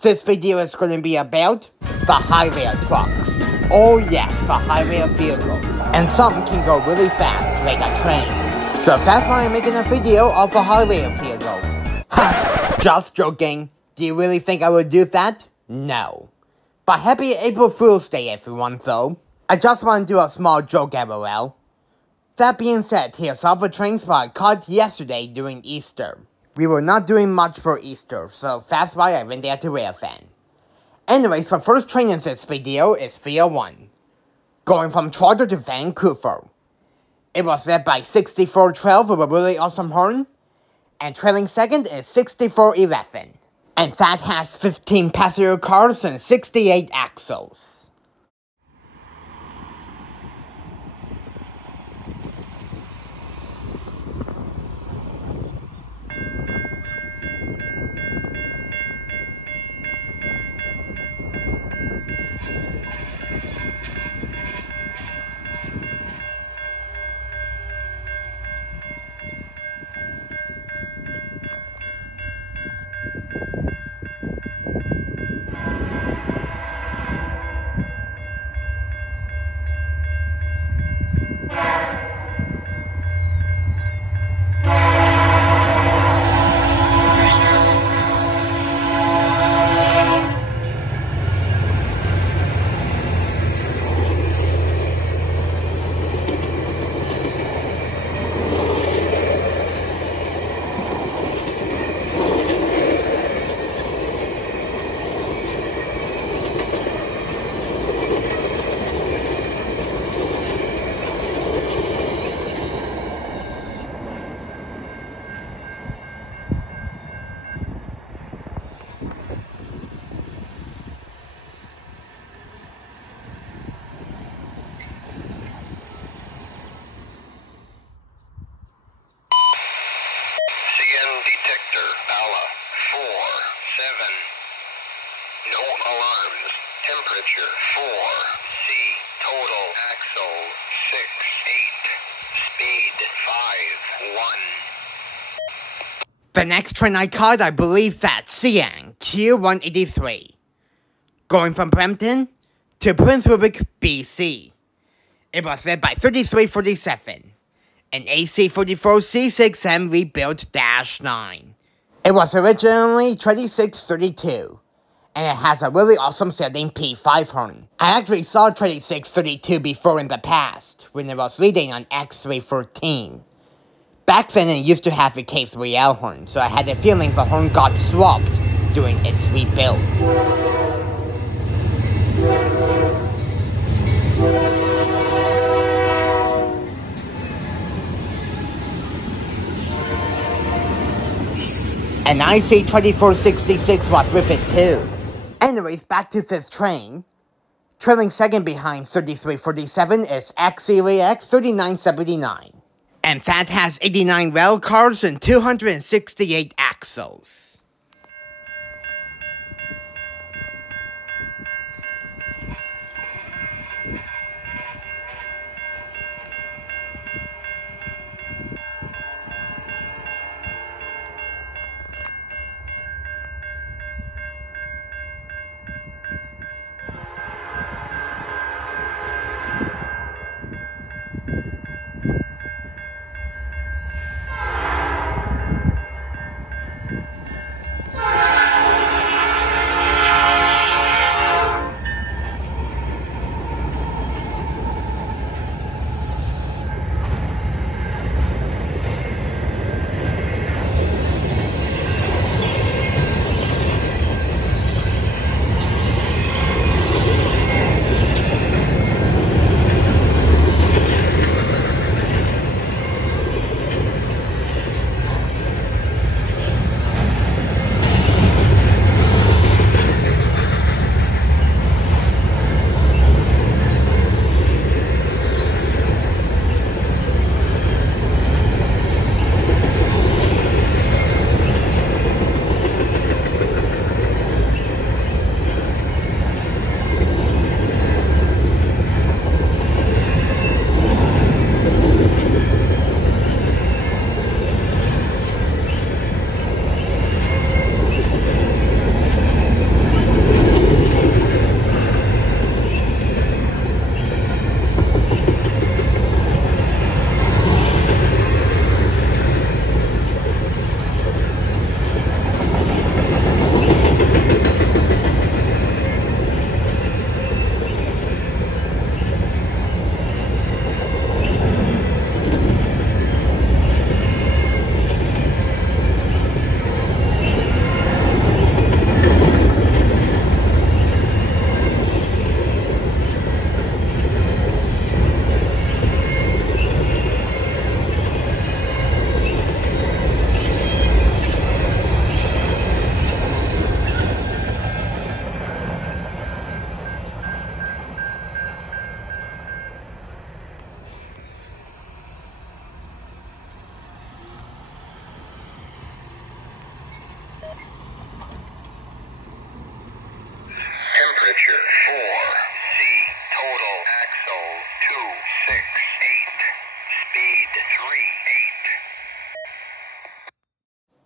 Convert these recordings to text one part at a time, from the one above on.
This video is going to be about the highway trucks. Oh yes, the highway vehicles. And some can go really fast, like a train. So that's why I'm making a video of the highway vehicles. Ha! Just joking. Do you really think I would do that? No. But happy April Fool's Day everyone though. I just want to do a small joke LOL. That being said, here's all the trains I caught yesterday during Easter. We were not doing much for Easter, so that's why I went there to wear a fan. Anyways, the first train in this video is VIA 1, going from Toronto to Vancouver. It was led by 6412 with a really awesome horn, and trailing second is 6411. And that has 15 passenger cars and 68 axles. Detector R314. No alarms. Temperature 4. C. Total axle 6.8. Speed 5.1. The next train I caught, I believe that's Siang Q183, going from Brampton to Prince Rupert, BC. It was led by 3347. An AC-44 C6M rebuilt -9. It was originally 2632, and it has a really awesome sounding P5 horn. I actually saw 2632 before in the past, when it was leading on R314. Back then it used to have a K5LLA horn, so I had a feeling the horn got swapped during its rebuild. And IC-2466 was with it too. Anyways, back to this train. Trailing second behind 3347 is CREX 3979. And that has 89 rail cars and 268 axles.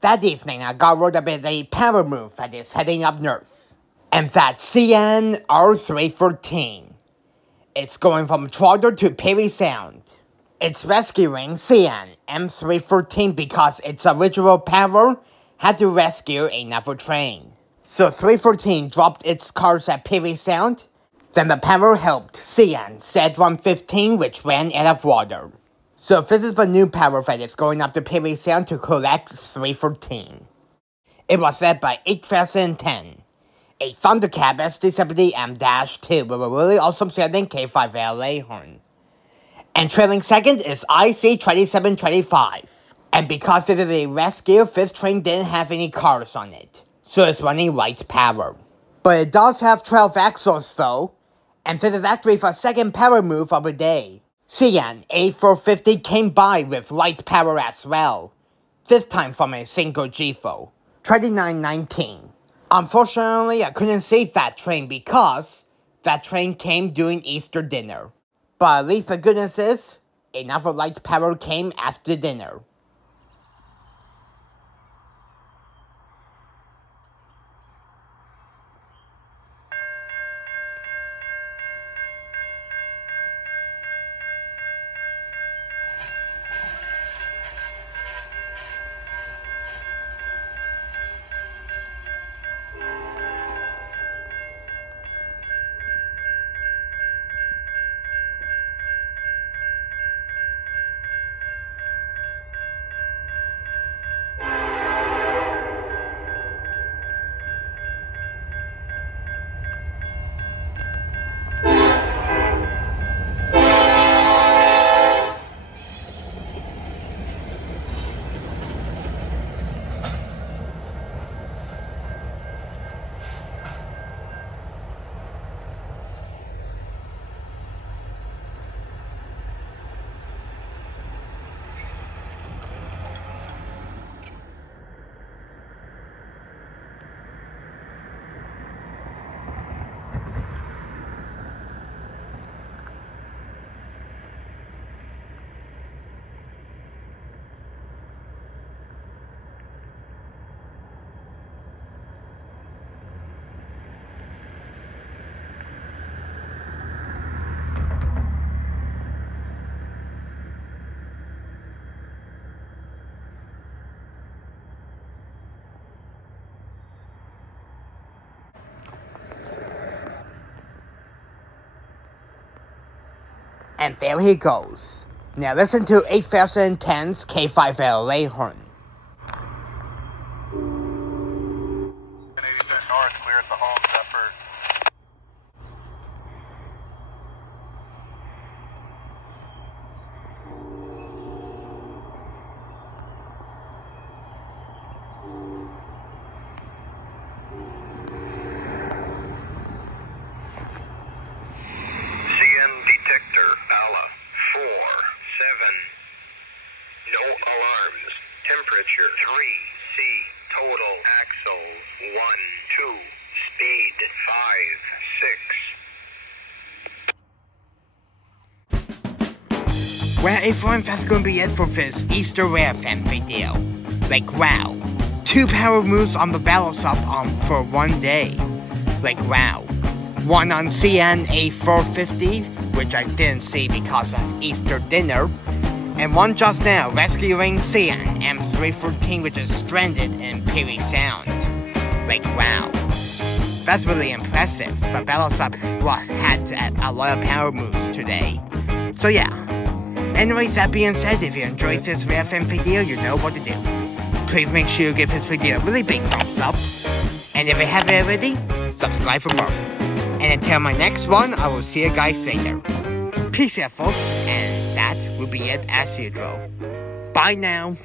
That evening, I got word about a power move that is heading up north. And that's CN R314. It's going from Trotter to Perry Sound. It's rescuing CN M314 because its original power had to rescue another train. So 314 dropped its cars at Perry Sound. Then the power helped CN Z115, which ran out of water. So this is the new power that is going up to Perry Sound to CREX 314. It was led by 8010, a Thundercab SD70M-2 with a really awesome sounding K5LLA Horn. And trailing second is IC2725. And because this is a rescue, this train didn't have any cars on it, so it's running light power. But it does have 12 axles though, and this is actually the second power move of the day. CN A450 came by with light power as well, this time from a single GFO, 2919. Unfortunately, I couldn't see that train because that train came during Easter dinner. But at least the goodness is, another light power came after dinner. And there he goes. Now listen to 8010's K5LLA Horn. 87 north, clear at the home, Zephyr. Detector, ALA, 4, 7. No alarms. Temperature, 3C. Total axles, 1, 2. Speed, 5, 6. Well, everyone, that's gonna be it for this Easter RareFan video. Like, wow. 2 power moves on the battle sub for one day. Like, wow. One on CN A450, which I didn't see because of Easter dinner, and one just now rescuing CN M314, which is stranded in Perry Sound. Like, wow. That's really impressive. The battle sub had a lot of power moves today. So yeah. Anyways, that being said, if you enjoyed this RareFan video, you know what to do. Please make sure you give this video a really big thumbs up. And if you haven't already, subscribe for more. And until my next one, I will see you guys later. Peace out, folks, and that will be it as usual. Bye now.